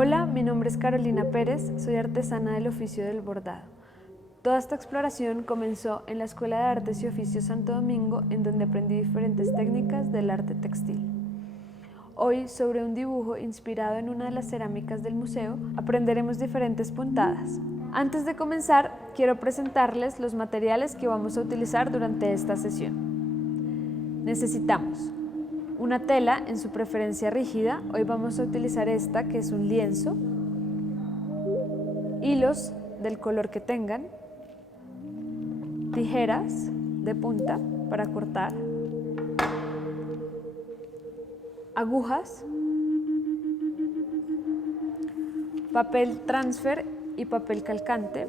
Hola, mi nombre es Carolina Pérez, soy artesana del oficio del bordado. Toda esta exploración comenzó en la Escuela de Artes y Oficios Santo Domingo, en donde aprendí diferentes técnicas del arte textil. Hoy, sobre un dibujo inspirado en una de las cerámicas del museo, aprenderemos diferentes puntadas. Antes de comenzar, quiero presentarles los materiales que vamos a utilizar durante esta sesión. Necesitamos una tela en su preferencia rígida, hoy vamos a utilizar esta que es un lienzo, hilos del color que tengan, tijeras de punta para cortar, agujas, papel transfer y papel calcante,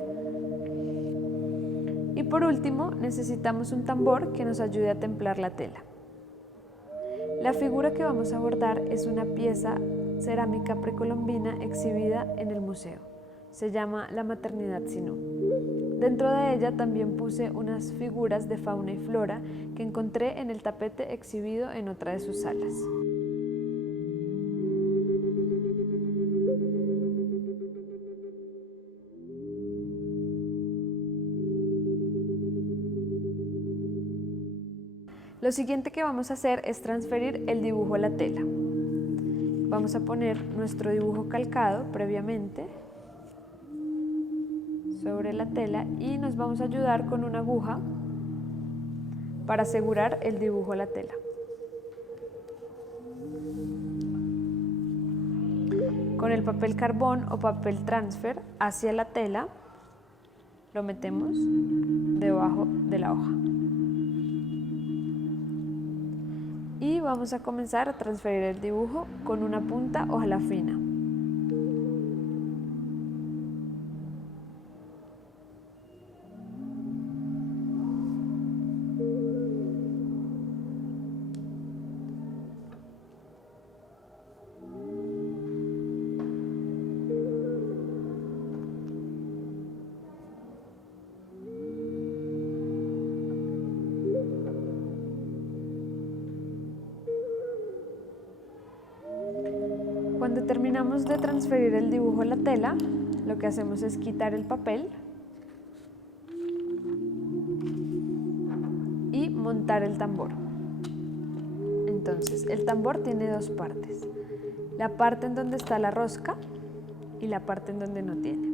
y por último necesitamos un tambor que nos ayude a templar la tela. La figura que vamos a bordar es una pieza cerámica precolombina exhibida en el museo. Se llama La Maternidad Sinú. Dentro de ella también puse unas figuras de fauna y flora que encontré en el tapete exhibido en otra de sus salas. Lo siguiente que vamos a hacer es transferir el dibujo a la tela. Vamos a poner nuestro dibujo calcado previamente sobre la tela y nos vamos a ayudar con una aguja para asegurar el dibujo a la tela. Con el papel carbón o papel transfer hacia la tela lo metemos debajo de la hoja. Y vamos a comenzar a transferir el dibujo con una punta ojalá fina. Cuando terminamos de transferir el dibujo a la tela, lo que hacemos es quitar el papel y montar el tambor. Entonces, el tambor tiene dos partes, la parte en donde está la rosca y la parte en donde no tiene.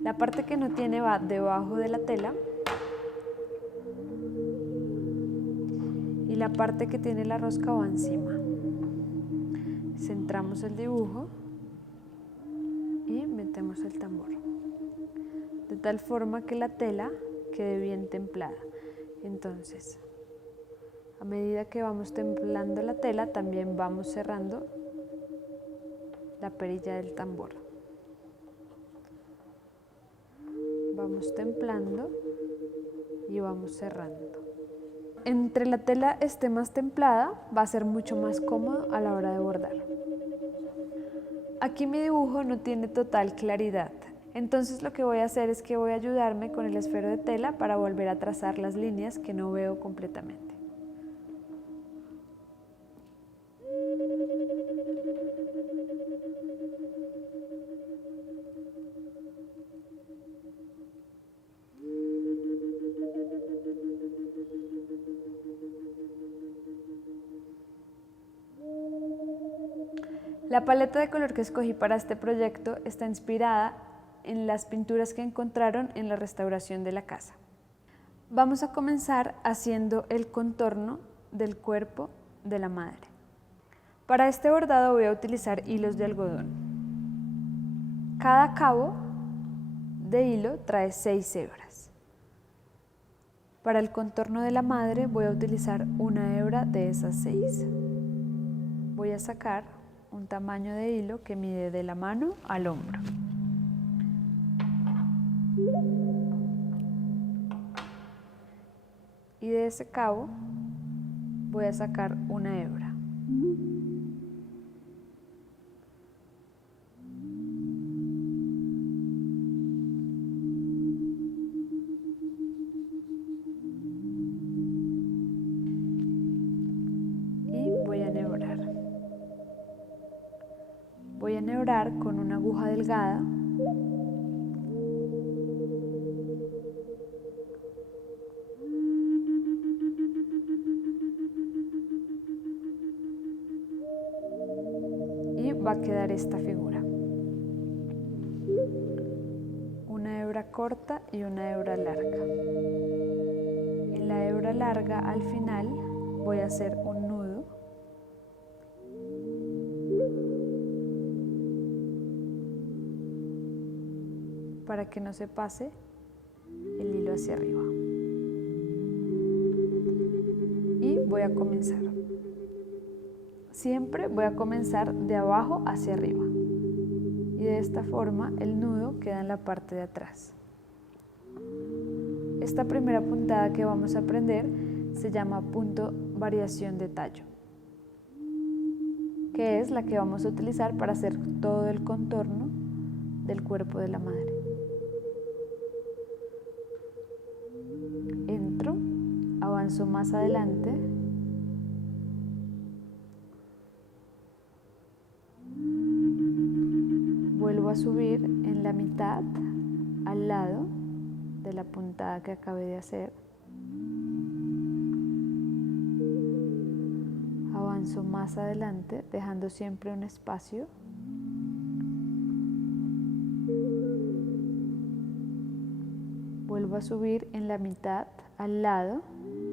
La parte que no tiene va debajo de la tela y la parte que tiene la rosca va encima. Centramos el dibujo y metemos el tambor, de tal forma que la tela quede bien templada. Entonces, a medida que vamos templando la tela, también vamos cerrando la perilla del tambor. Vamos templando y vamos cerrando. Entre la tela esté más templada, va a ser mucho más cómodo a la hora de bordar. Aquí mi dibujo no tiene total claridad, entonces lo que voy a hacer es que voy a ayudarme con el esfero de tela para volver a trazar las líneas que no veo completamente. La paleta de color que escogí para este proyecto está inspirada en las pinturas que encontraron en la restauración de la casa. Vamos a comenzar haciendo el contorno del cuerpo de la madre. Para este bordado voy a utilizar hilos de algodón. Cada cabo de hilo trae 6 hebras. Para el contorno de la madre voy a utilizar una hebra de esas 6. Voy a sacar un tamaño de hilo que mide de la mano al hombro. Y de ese cabo voy a sacar una hebra. Y voy a enhebrar. Voy a enhebrar con una aguja delgada y va a quedar esta figura: una hebra corta y una hebra larga. En la hebra larga, al final, voy a hacer un nudo para que no se pase el hilo hacia arriba. Y voy a comenzar. Siempre voy a comenzar de abajo hacia arriba. Y de esta forma el nudo queda en la parte de atrás. Esta primera puntada que vamos a aprender se llama punto variación de tallo, que es la que vamos a utilizar para hacer todo el contorno del cuerpo de la madre. Entro, avanzo más adelante, vuelvo a subir en la mitad al lado de la puntada que acabé de hacer, avanzo más adelante dejando siempre un espacio, vuelvo a subir en la mitad al lado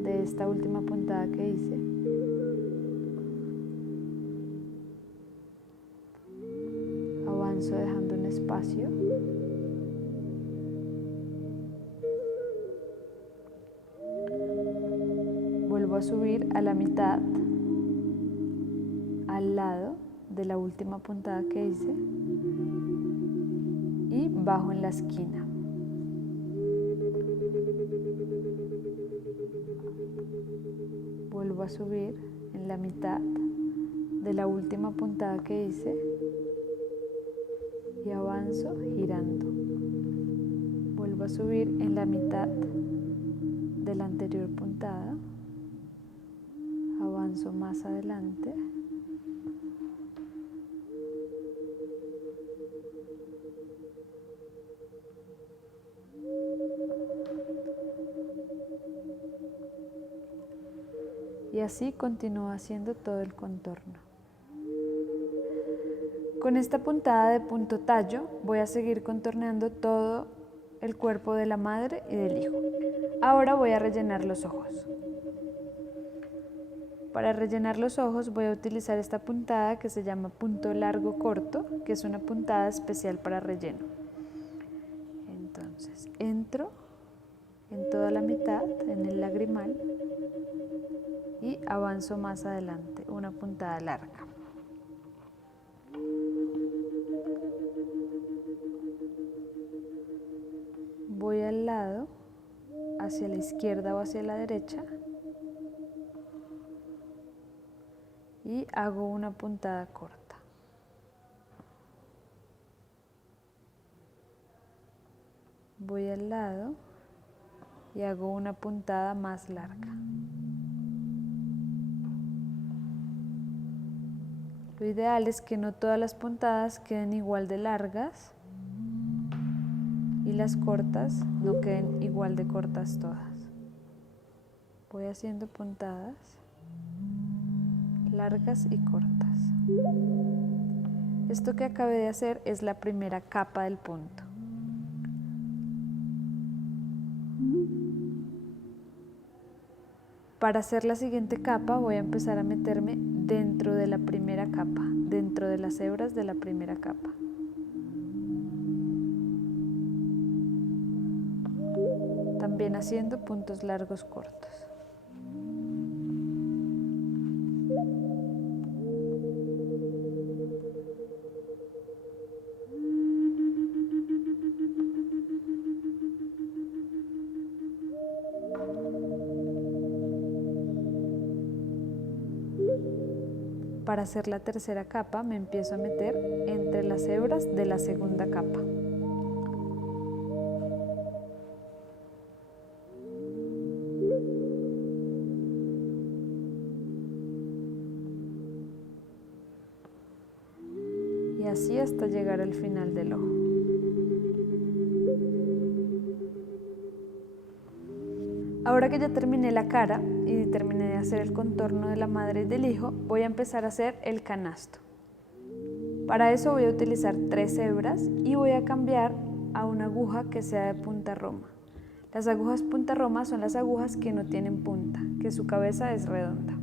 de esta última puntada que hice, avanzo dejando un espacio, vuelvo a subir a la mitad al lado de la última puntada que hice y bajo en la esquina. Vuelvo a subir en la mitad de la última puntada que hice y avanzo girando. Vuelvo a subir en la mitad de la anterior puntada, avanzo más adelante, y así continúo haciendo todo el contorno. Con esta puntada de punto tallo voy a seguir contorneando todo el cuerpo de la madre y del hijo. Ahora voy a rellenar los ojos. Para rellenar los ojos voy a utilizar esta puntada que se llama punto largo corto, que es una puntada especial para relleno. Entonces entro en toda la mitad, en el lagrimal, y avanzo más adelante, una puntada larga. Voy al lado, hacia la izquierda o hacia la derecha, y hago una puntada corta. Voy al lado y hago una puntada más larga. Lo ideal es que no todas las puntadas queden igual de largas y las cortas no queden igual de cortas todas. Voy haciendo puntadas largas y cortas. Esto que acabé de hacer es la primera capa del punto. Para hacer la siguiente capa voy a empezar a meterme dentro de la primera capa, dentro de las hebras de la primera capa. También haciendo puntos largos cortos. Para hacer la tercera capa me empiezo a meter entre las hebras de la segunda capa. Y así hasta llegar al final del ojo. Ahora que ya terminé la cara y terminé de hacer el contorno de la madre y del hijo, voy a empezar a hacer el canasto. Para eso voy a utilizar 3 hebras y voy a cambiar a una aguja que sea de punta roma. Las agujas punta roma son las agujas que no tienen punta, que su cabeza es redonda.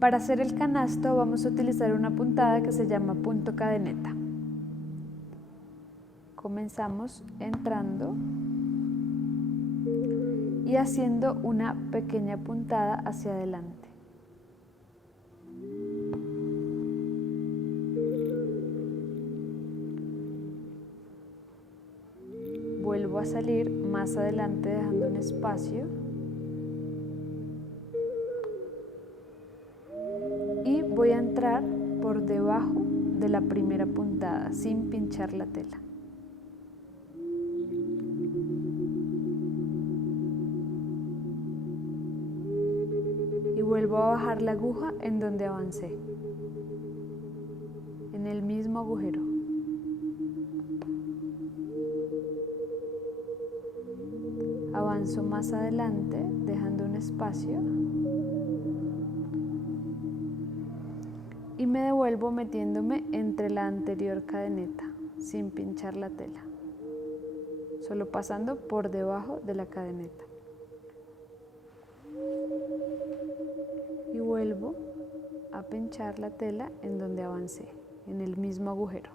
Para hacer el canasto vamos a utilizar una puntada que se llama punto cadeneta. Comenzamos entrando y haciendo una pequeña puntada hacia adelante. Vuelvo a salir más adelante dejando un espacio y voy a entrar por debajo de la primera puntada sin pinchar la tela. Y vuelvo a bajar la aguja en donde avancé, en el mismo agujero. Avanzo más adelante dejando un espacio y me devuelvo metiéndome entre la anterior cadeneta sin pinchar la tela, solo pasando por debajo de la cadeneta. Y vuelvo a pinchar la tela en donde avancé, en el mismo agujero.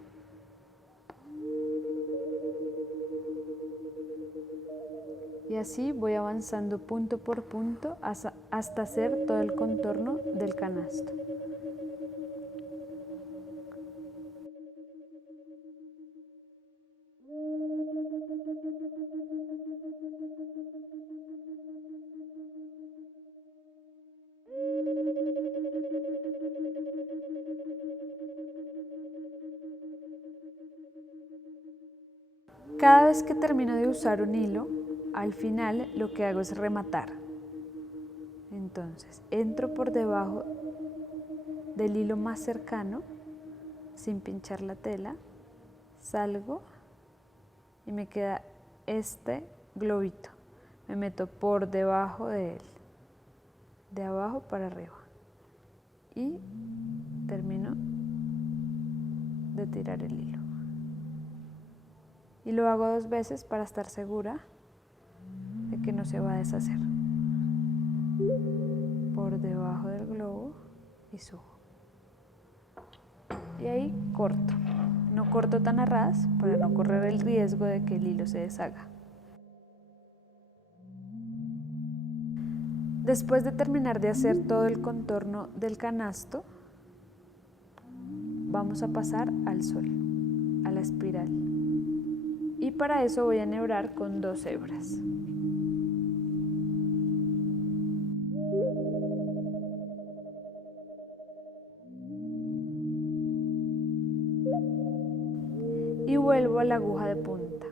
Y así voy avanzando punto por punto hasta hacer todo el contorno del canasto. Cada vez que termino de usar un hilo, al final lo que hago es rematar. Entonces, entro por debajo del hilo más cercano, sin pinchar la tela, salgo y me queda este globito. Me meto por debajo de él, de abajo para arriba. Y termino de tirar el hilo. Y lo hago 2 veces para estar segura de que no se va a deshacer. Por debajo del globo y subo. Y ahí corto. No corto tan a ras para no correr el riesgo de que el hilo se deshaga. Después de terminar de hacer todo el contorno del canasto, vamos a pasar al sol, a la espiral. Y para eso voy a enhebrar con 2 hebras. Y vuelvo a la aguja de punta.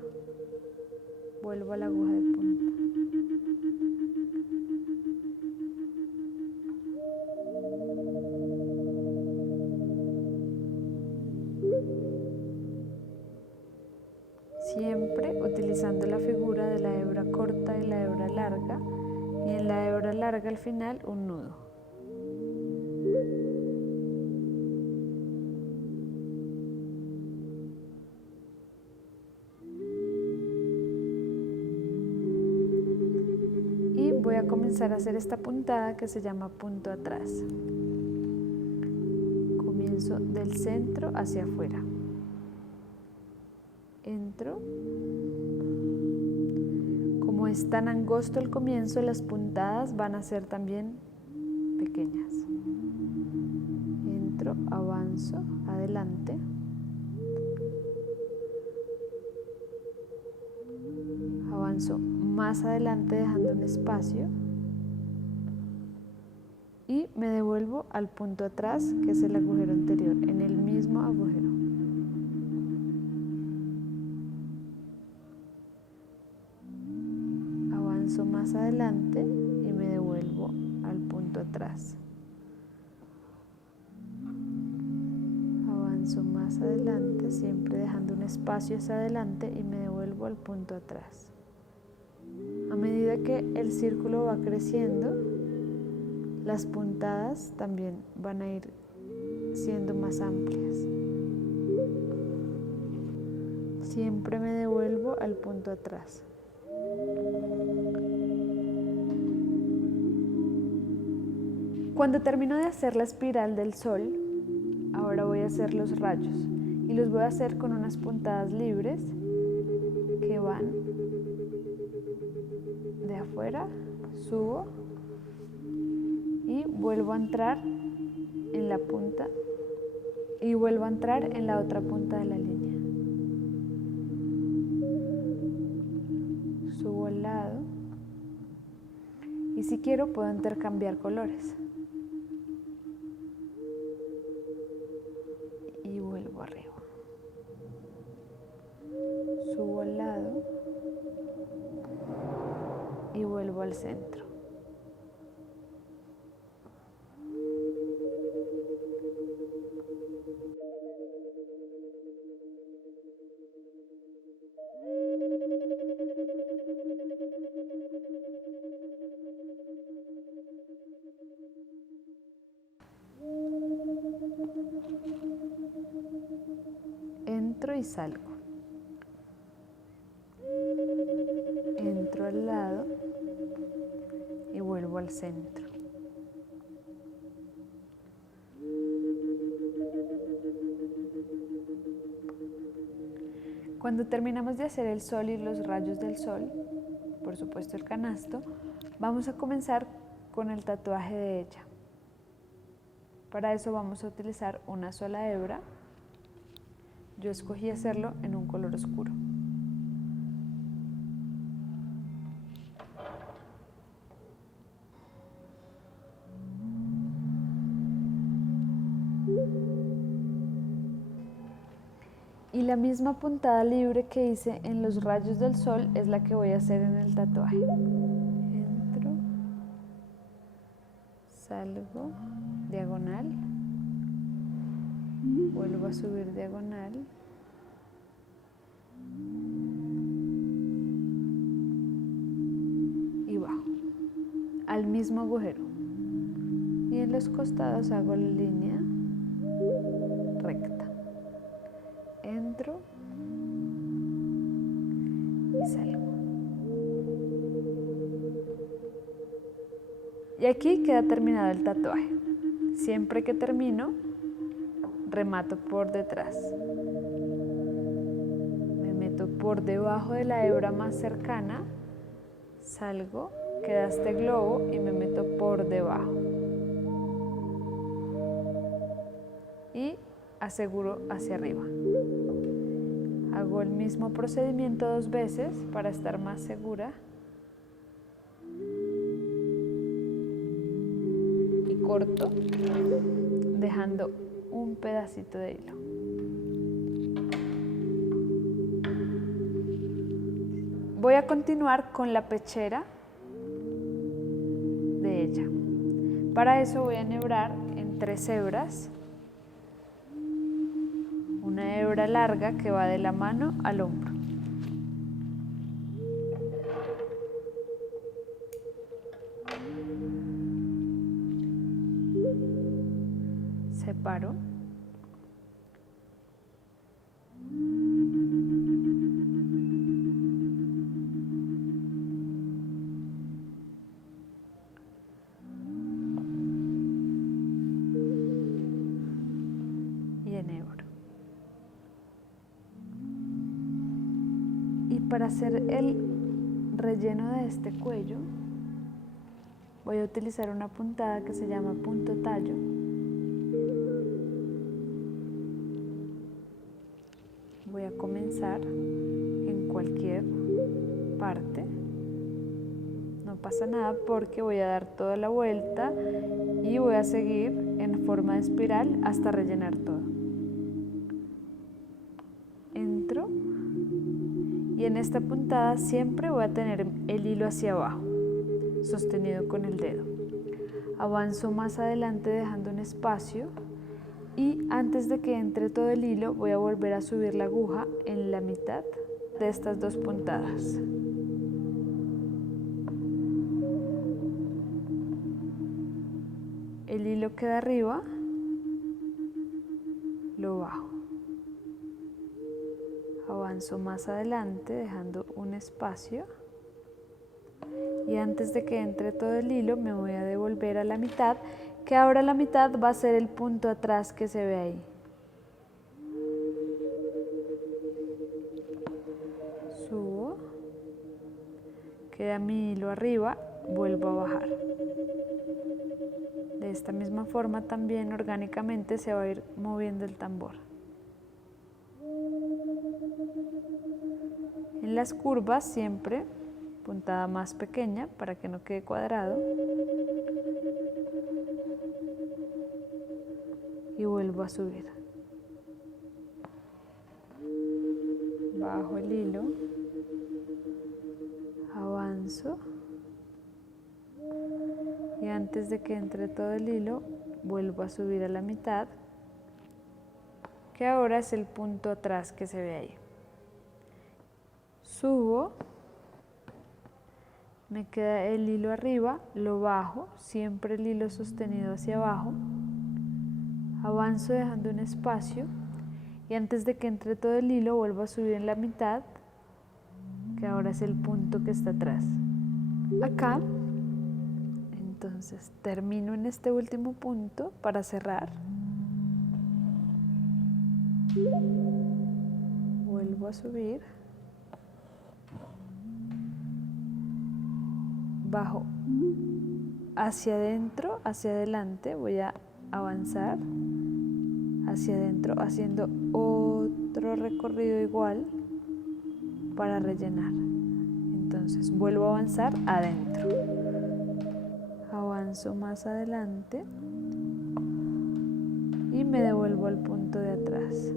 Vuelvo a la aguja de punta. Siempre utilizando la figura de la hebra corta y la hebra larga, y en la hebra larga al final un nudo. Y voy a comenzar a hacer esta puntada que se llama punto atrás. Comienzo del centro hacia afuera. Entro. Como es tan angosto el comienzo, las puntadas van a ser también pequeñas. Entro, avanzo, adelante. Avanzo más adelante dejando un espacio. me devuelvo al punto atrás, que es el agujero anterior, en el mismo agujero. Avanzo más adelante y me devuelvo al punto atrás. Avanzo más adelante, siempre dejando un espacio hacia adelante y me devuelvo al punto atrás. A medida que el círculo va creciendo, las puntadas también van a ir siendo más amplias. Siempre me devuelvo al punto atrás. Cuando termino de hacer la espiral del sol, ahora voy a hacer los rayos y los voy a hacer con unas puntadas libres que van de afuera, subo y vuelvo a entrar en la punta y vuelvo a entrar en la otra punta de la línea. Subo al lado y si quiero puedo intercambiar colores. Y vuelvo arriba. Subo al lado y vuelvo al centro. Entro y salgo. Entro al lado y vuelvo al centro. Cuando terminamos de hacer el sol y los rayos del sol, por supuesto el canasto, vamos a comenzar con el tatuaje de ella. Para eso vamos a utilizar una sola hebra. Yo escogí hacerlo en un color oscuro. Y la misma puntada libre que hice en los rayos del sol es la que voy a hacer en el tatuaje. Entro, salgo, diagonal, vuelvo a subir diagonal, y bajo al mismo agujero. Y en los costados hago la línea recta. Entro y salgo. Y aquí queda terminado el tatuaje. Siempre que termino, remato por detrás. Me meto por debajo de la hebra más cercana, salgo, queda este globo y me meto por debajo. Y aseguro hacia arriba. Hago el mismo procedimiento 2 veces para estar más segura. Y corto, dejando un pedacito de hilo. Voy a continuar con la pechera de ella. Para eso voy a enhebrar en 3 hebras. Una hebra larga que va de la mano al hombro. Separo. Y enhebro. Y para hacer el relleno de este cuello, voy a utilizar una puntada que se llama punto tallo. Voy a comenzar en cualquier parte. no pasa nada porque voy a dar toda la vuelta y voy a seguir en forma de espiral hasta rellenar todo. Entro y en esta puntada siempre voy a tener el hilo hacia abajo, sostenido con el dedo. Avanzo más adelante dejando un espacio y antes de que entre todo el hilo voy a volver a subir la aguja en la mitad de estas dos puntadas. El hilo queda arriba, lo bajo. Avanzo más adelante dejando un espacio y antes de que entre todo el hilo me voy a devolver a la mitad, que ahora la mitad va a ser el punto atrás que se ve ahí. Subo, queda mi hilo arriba, vuelvo a bajar. De esta misma forma también orgánicamente se va a ir moviendo el tambor. En las curvas siempre puntada más pequeña para que no quede cuadrado y vuelvo a subir. Bajo el hilo, avanzo y antes de que entre todo el hilo vuelvo a subir a la mitad, que ahora es el punto atrás que se ve ahí. Subo, me queda el hilo arriba, lo bajo, siempre el hilo sostenido hacia abajo, avanzo dejando un espacio y antes de que entre todo el hilo vuelvo a subir en la mitad, que ahora es el punto que está atrás. Acá, entonces termino en este último punto para cerrar. Vuelvo a subir. Bajo hacia adentro, hacia adelante, voy a avanzar hacia adentro haciendo otro recorrido igual para rellenar. Entonces vuelvo a avanzar adentro, avanzo más adelante y me devuelvo al punto de atrás.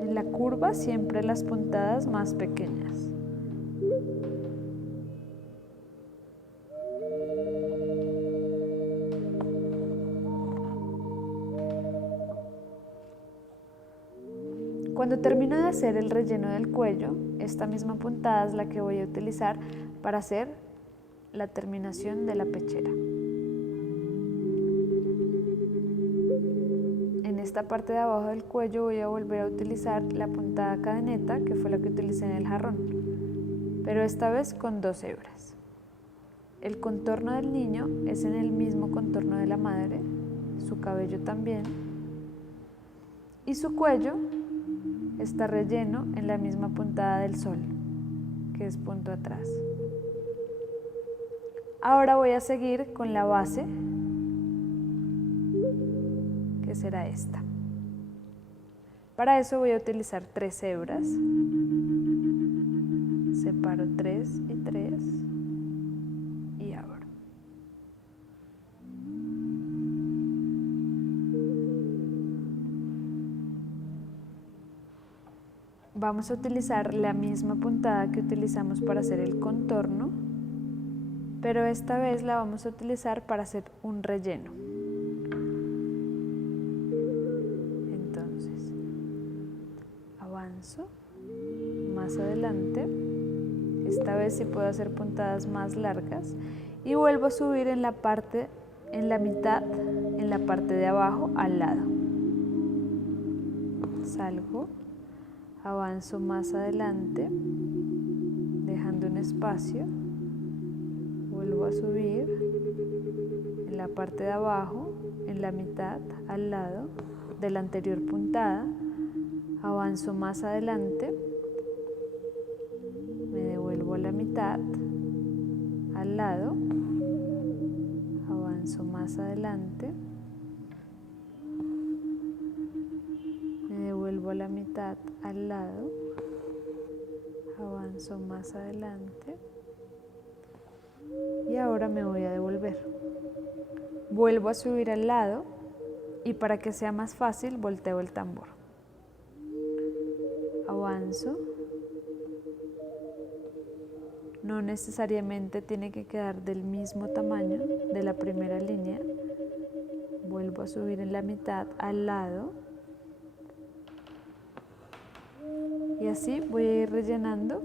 En la curva siempre las puntadas más pequeñas. Cuando termino de hacer el relleno del cuello, esta misma puntada es la que voy a utilizar para hacer la terminación de la pechera. En esta parte de abajo del cuello voy a volver a utilizar la puntada cadeneta, que fue la que utilicé en el jarrón, pero esta vez con 2 hebras. El contorno del niño es en el mismo contorno de la madre, su cabello también, y su cuello está relleno en la misma puntada del sol, que es punto atrás. Ahora voy a seguir con la base, que será esta. Para eso voy a utilizar 3 hebras. Separo 3 y 3 y abro. Vamos a utilizar la misma puntada que utilizamos para hacer el contorno, pero esta vez la vamos a utilizar para hacer un relleno. Entonces, avanzo más adelante, esta vez sí puedo hacer puntadas más largas y vuelvo a subir en la mitad, en la parte de abajo al lado. Salgo. Avanzo más adelante, dejando un espacio, vuelvo a subir en la parte de abajo, en la mitad, al lado de la anterior puntada, avanzo más adelante, me devuelvo a la mitad, al lado, avanzo más adelante, mitad al lado, avanzo más adelante y ahora me voy a devolver. Vuelvo a subir al lado y para que sea más fácil volteo el tambor. Avanzo. No necesariamente tiene que quedar del mismo tamaño de la primera línea. Vuelvo a subir en la mitad al lado. Y así voy a ir rellenando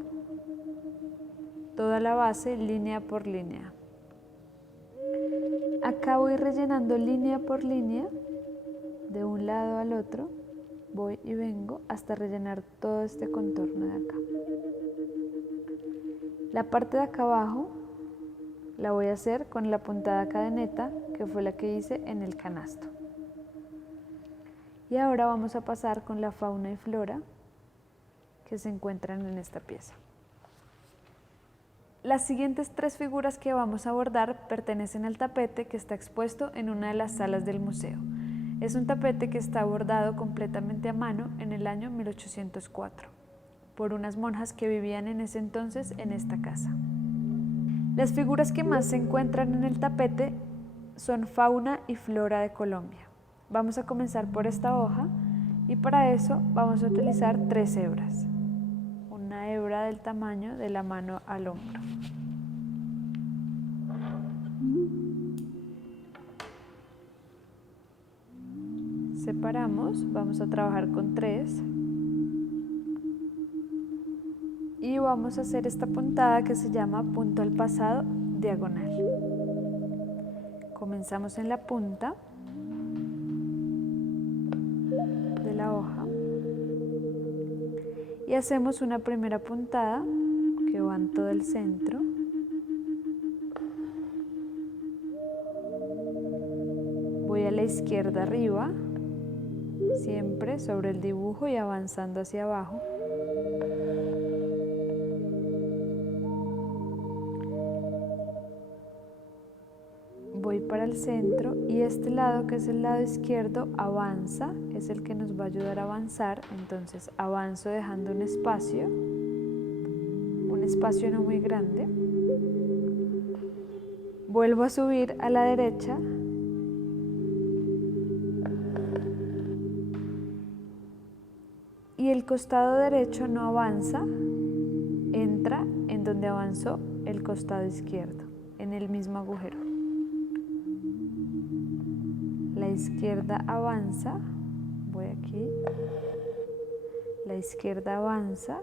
toda la base línea por línea. Acá voy rellenando línea por línea, de un lado al otro, voy y vengo hasta rellenar todo este contorno de acá. La parte de acá abajo la voy a hacer con la puntada cadeneta, que fue la que hice en el canasto. Y ahora vamos a pasar con la fauna y flora que se encuentran en esta pieza. Las siguientes 3 figuras que vamos a bordar pertenecen al tapete que está expuesto en una de las salas del museo. Es un tapete que está bordado completamente a mano en el año 1804 por unas monjas que vivían en ese entonces en esta casa. Las figuras que más se encuentran en el tapete son fauna y flora de Colombia. Vamos a comenzar por esta hoja y para eso vamos a utilizar 3 hebras. Una hebra del tamaño de la mano al hombro. Separamos, vamos a trabajar con 3 y vamos a hacer esta puntada que se llama punto al pasado diagonal. Comenzamos en la punta de la hoja y hacemos una primera puntada que va en todo el centro. Voy a la izquierda arriba, siempre sobre el dibujo y avanzando hacia abajo. Voy para el centro y este lado, que es el lado izquierdo, avanza, es el que nos va a ayudar a avanzar. Entonces avanzo dejando un espacio no muy grande. Vuelvo a subir a la derecha y el costado derecho no avanza, entra en donde avanzó el costado izquierdo, en el mismo agujero. La izquierda avanza, voy aquí, la izquierda avanza,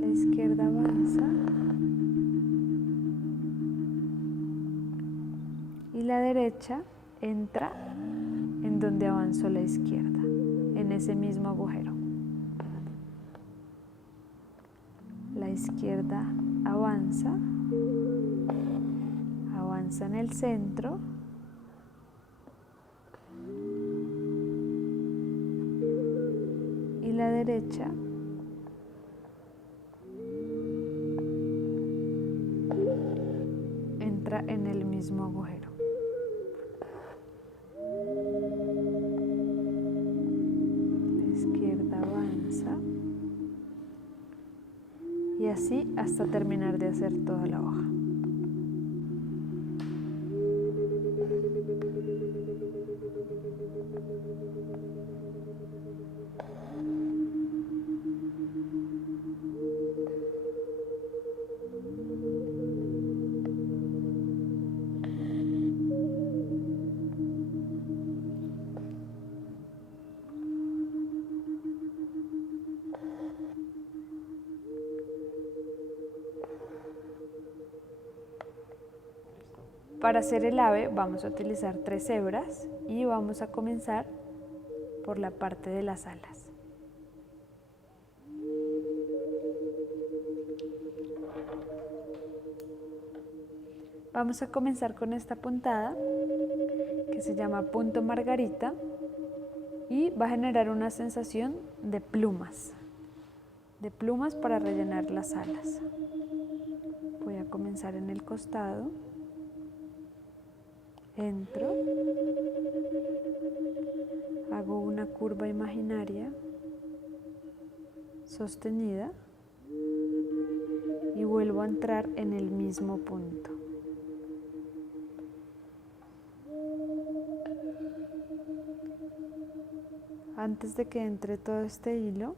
la izquierda avanza y la derecha entra en donde avanzó la izquierda, en ese mismo agujero. La izquierda avanza, avanza en el centro y la derecha entra en el mismo agujero. La izquierda avanza y así hasta terminar de hacer toda la hoja. Para hacer el ave vamos a utilizar 3 hebras y vamos a comenzar por la parte de las alas. Vamos a comenzar con esta puntada que se llama punto margarita y va a generar una sensación de plumas para rellenar las alas. Voy a comenzar en el costado. Entro, hago una curva imaginaria sostenida y vuelvo a entrar en el mismo punto. Antes de que entre todo este hilo,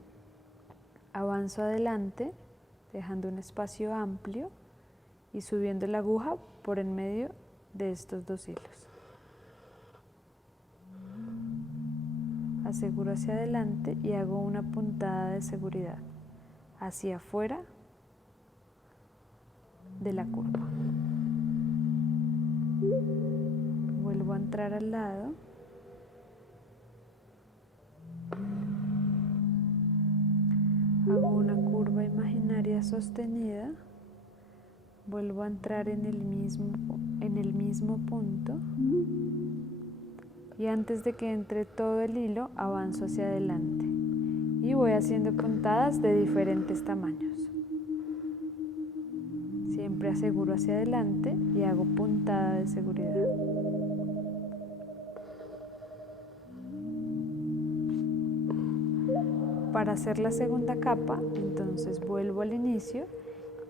avanzo adelante, dejando un espacio amplio y subiendo la aguja por en medio de estos dos hilos. Aseguro hacia adelante y hago una puntada de seguridad hacia afuera de la curva. Vuelvo a entrar al lado. Hago una curva imaginaria sostenida. Vuelvo a entrar en el mismo punto. Y antes de que entre todo el hilo, avanzo hacia adelante. Y voy haciendo puntadas de diferentes tamaños. Siempre aseguro hacia adelante y hago puntada de seguridad. Para hacer la segunda capa, entonces vuelvo al inicio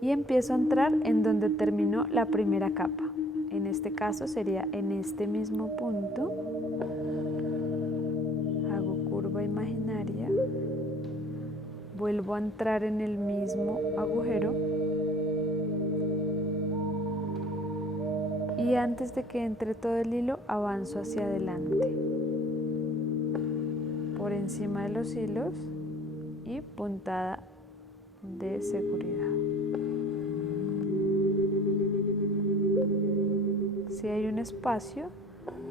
y empiezo a entrar en donde terminó la primera capa. En este caso sería en este mismo punto. Hago curva imaginaria, vuelvo a entrar en el mismo agujero y antes de que entre todo el hilo avanzo hacia adelante por encima de los hilos y puntada de seguridad. Si hay un espacio,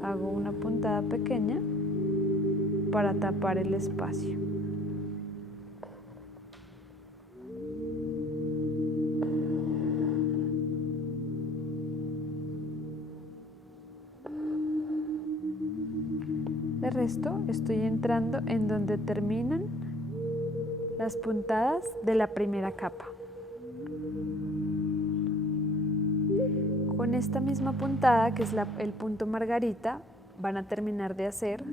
hago una puntada pequeña para tapar el espacio. De resto, estoy entrando en donde terminan las puntadas de la primera capa. Con esta misma puntada, que es el punto margarita, van a terminar de hacer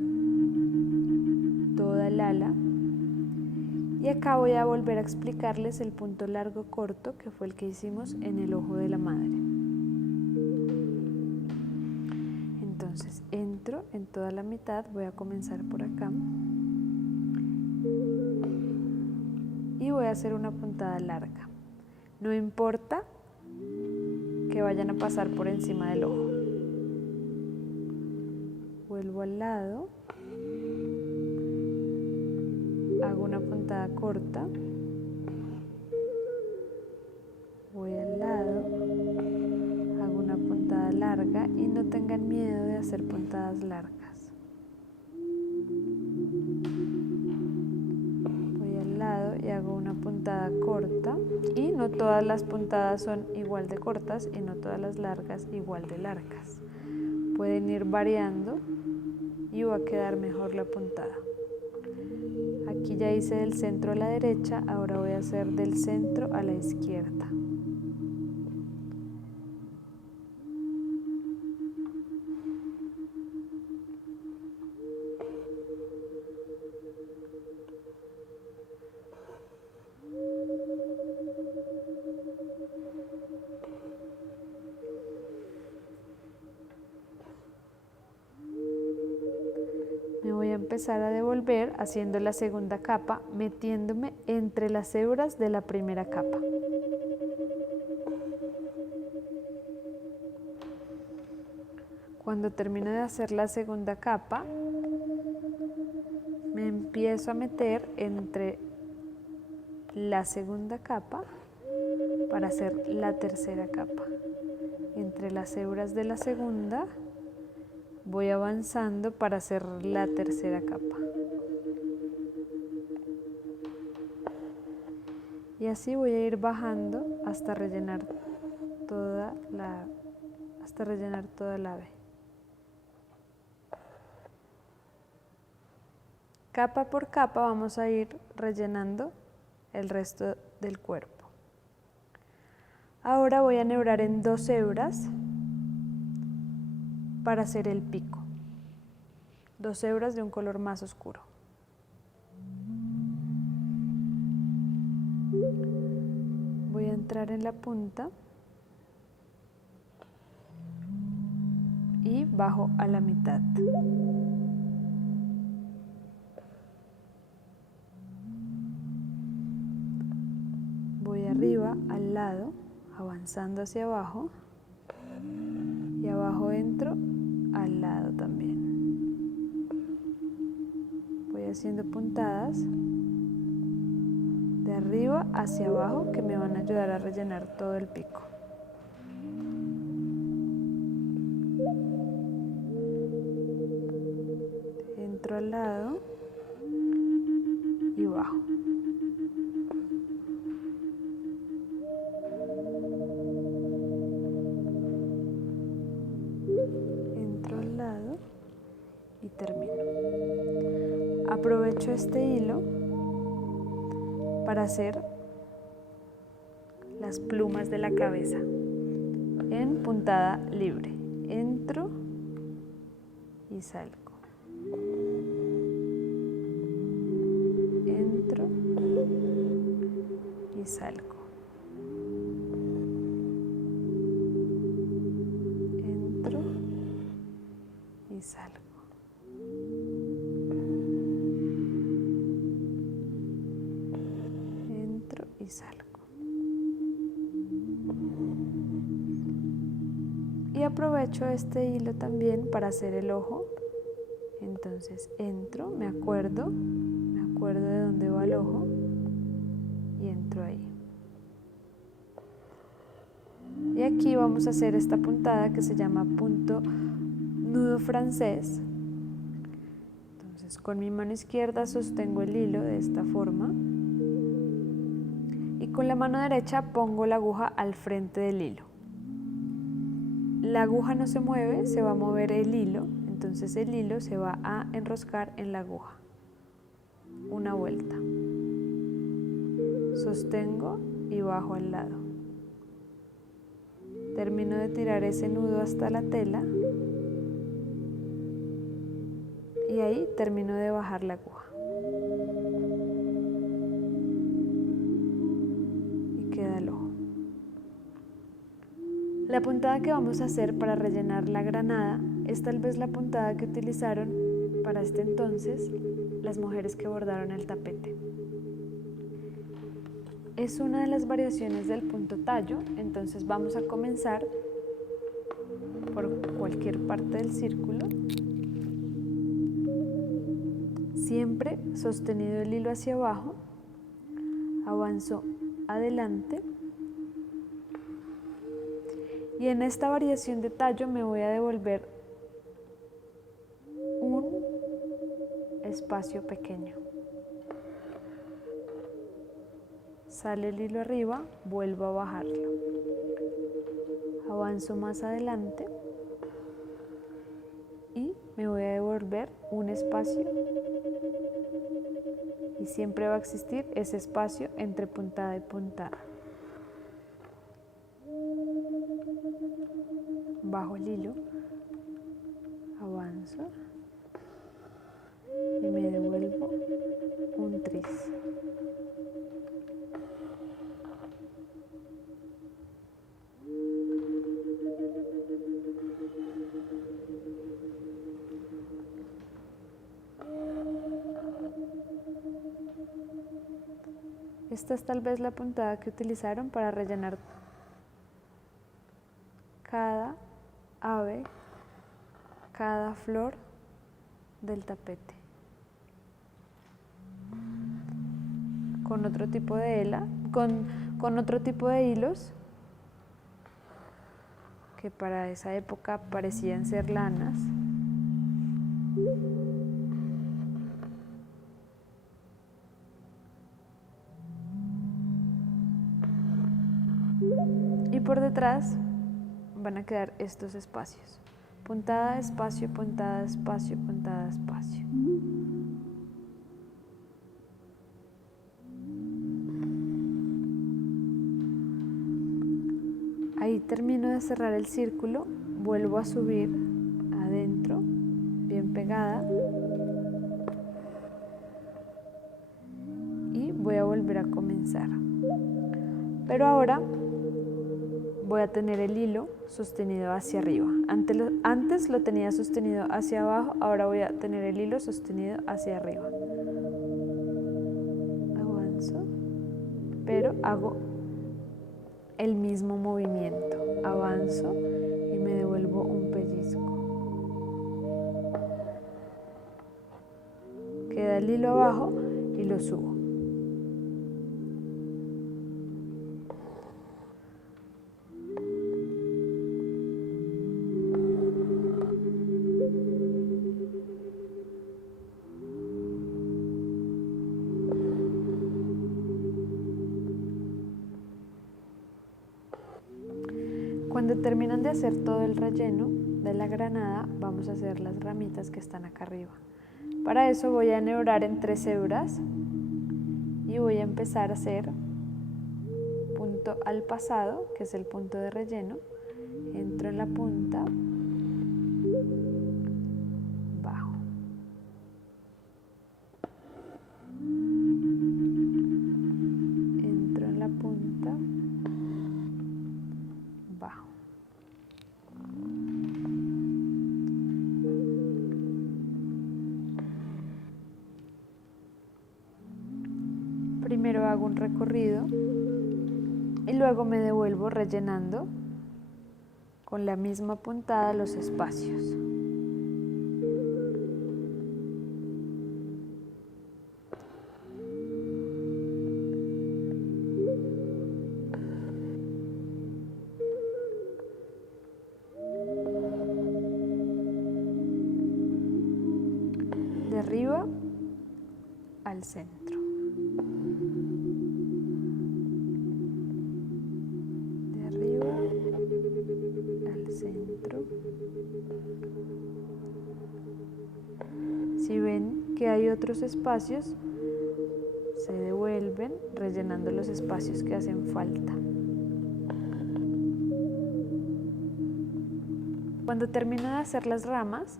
toda el ala. Y acá voy a volver a explicarles el punto largo corto, que fue el que hicimos en el ojo de la madre. Entonces entro en toda la mitad, voy a comenzar por acá y voy a hacer una puntada larga. No importa que vayan a pasar por encima del ojo. Vuelvo al lado, hago una puntada corta, voy al lado, hago una puntada larga y no tengan miedo de hacer puntadas largas. Voy al lado y hago una puntada corta y no todas las puntadas son igual de cortas y no todas las largas igual de largas. Pueden ir variando y va a quedar mejor la puntada. Aquí ya hice del centro a la derecha, ahora voy a hacer del centro a la izquierda. Me voy a empezar a devolver haciendo la segunda capa, metiéndome entre las hebras de la primera capa. Cuando termino de hacer la segunda capa, me empiezo a meter entre la segunda capa para hacer la tercera capa. Entre las hebras de la segunda voy avanzando para hacer la tercera capa. Y así voy a ir bajando hasta rellenar toda la ave. Capa por capa vamos a ir rellenando el resto del cuerpo. Ahora voy a enhebrar en 2 hebras para hacer el pico. 2 hebras de un color más oscuro. Voy a entrar en la punta y bajo a la mitad. Voy arriba al lado, avanzando hacia abajo, y abajo entro al lado también. Voy haciendo puntadas de arriba hacia abajo que me van a ayudar a rellenar todo el pico. Entro al lado y bajo. Entro al lado y termino. Aprovecho este hilo para hacer las plumas de la cabeza en puntada libre. Entro y salgo. Entro y salgo. Entro y salgo. Entro y salgo. Y aprovecho este hilo también para hacer el ojo. Entonces entro, me acuerdo de dónde va el ojo y entro ahí. Y aquí vamos a hacer esta puntada que se llama punto nudo francés. Entonces con mi mano izquierda sostengo el hilo de esta forma y con la mano derecha pongo la aguja al frente del hilo. La aguja no se mueve, se va a mover el hilo, entonces el hilo se va a enroscar en la aguja. Una vuelta. Sostengo y bajo al lado. Termino de tirar ese nudo hasta la tela y ahí termino de bajar la aguja. Y queda el ojo. La puntada que vamos a hacer para rellenar la granada es tal vez la puntada que utilizaron para este entonces las mujeres que bordaron el tapete. Es una de las variaciones del punto tallo, entonces vamos a comenzar por cualquier parte del círculo, siempre sostenido el hilo hacia abajo, avanzo adelante y en esta variación de tallo me voy a devolver un espacio pequeño. Sale el hilo arriba, vuelvo a bajarlo. Avanzo más adelante y me voy a devolver un espacio y siempre va a existir ese espacio entre puntada y puntada. Bajo el hilo, avanzo y me devuelvo un tris. Esta es tal vez la puntada que utilizaron para rellenar cada ave, cada flor del tapete. Con otro tipo de con otro tipo de hilos que para esa época parecían ser lanas. Y por detrás van a quedar estos espacios. Puntada, espacio, puntada, espacio, puntada, espacio. Ahí termino de cerrar el círculo, vuelvo a subir pegada y voy a volver a comenzar. Pero ahora voy a tener el hilo sostenido hacia arriba. Antes lo tenía sostenido hacia abajo, ahora voy a tener el hilo sostenido hacia arriba. Avanzo, pero hago el mismo movimiento. Avanzo y me devuelvo un pellizco. Queda el hilo abajo y lo subo. Cuando terminan de hacer todo el relleno de la granada, vamos a hacer las ramitas que están acá arriba. Para eso voy a enhebrar en 3 hebras y voy a empezar a hacer punto al pasado, que es el punto de relleno. Entro en la punta, bajo. Entro en la punta, bajo. Primero hago un recorrido y luego me devuelvo rellenando con la misma puntada los espacios. De arriba al centro. De arriba al centro. Si ven que hay otros espacios, se devuelven rellenando los espacios que hacen falta. Cuando termino de hacer las ramas,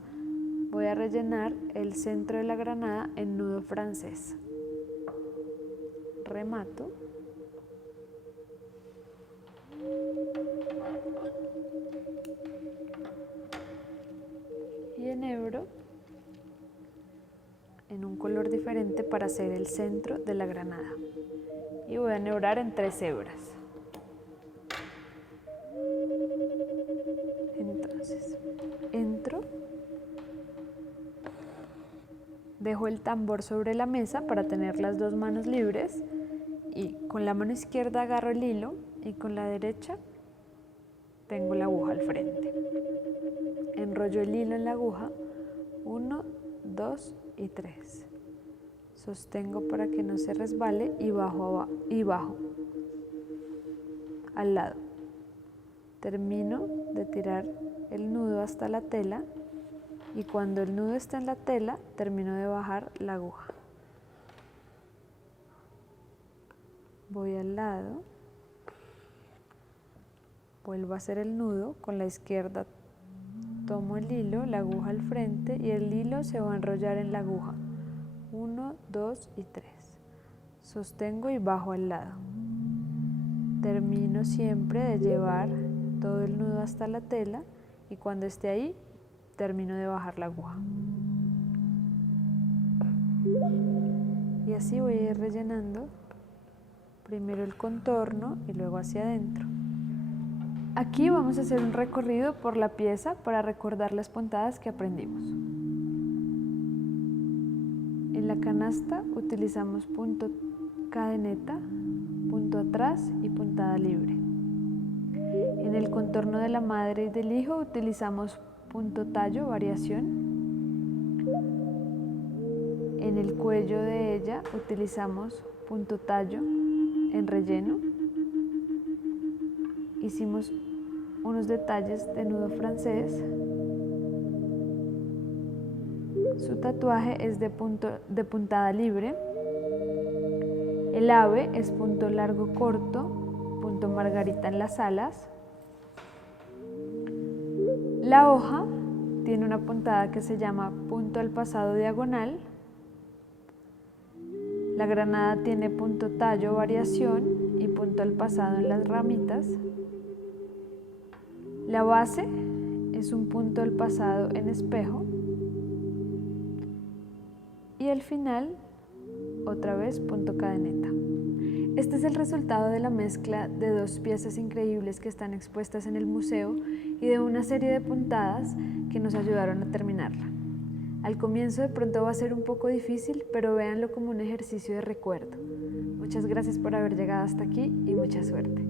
voy a rellenar el centro de la granada en nudo francés. Remato. Y enhebro en un color diferente para hacer el centro de la granada. Y voy a enhebrar en 3 hebras. Entonces, entro. Dejo el tambor sobre la mesa para tener las 2 manos libres y con la mano izquierda agarro el hilo y con la derecha tengo la aguja al frente. Enrollo el hilo en la aguja, 1, 2 y 3. Sostengo para que no se resbale y bajo al lado. Termino de tirar el nudo hasta la tela. Y cuando el nudo está en la tela, termino de bajar la aguja. Voy al lado, vuelvo a hacer el nudo, con la izquierda tomo el hilo, la aguja al frente y el hilo se va a enrollar en la aguja. 1, 2 y 3. Sostengo y bajo al lado. Termino siempre de llevar todo el nudo hasta la tela y cuando esté ahí, termino de bajar la aguja. Y así voy a ir rellenando primero el contorno y luego hacia adentro. Aquí vamos a hacer un recorrido por la pieza para recordar las puntadas que aprendimos. En la canasta utilizamos punto cadeneta, punto atrás y puntada libre. En el contorno de la madre y del hijo utilizamos punto tallo, variación. En el cuello de ella utilizamos punto tallo en relleno. Hicimos unos detalles de nudo francés. Su tatuaje es de puntada libre. El ave es punto largo corto, punto margarita en las alas. La hoja tiene una puntada que se llama punto al pasado diagonal. La granada tiene punto tallo variación y punto al pasado en las ramitas. La base es un punto al pasado en espejo. Y el final, otra vez, punto cadeneta. Este es el resultado de la mezcla de dos piezas increíbles que están expuestas en el museo y de una serie de puntadas que nos ayudaron a terminarla. Al comienzo de pronto va a ser un poco difícil, pero véanlo como un ejercicio de recuerdo. Muchas gracias por haber llegado hasta aquí y mucha suerte.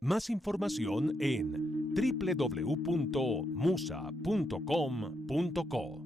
Más información en www.musa.com.co.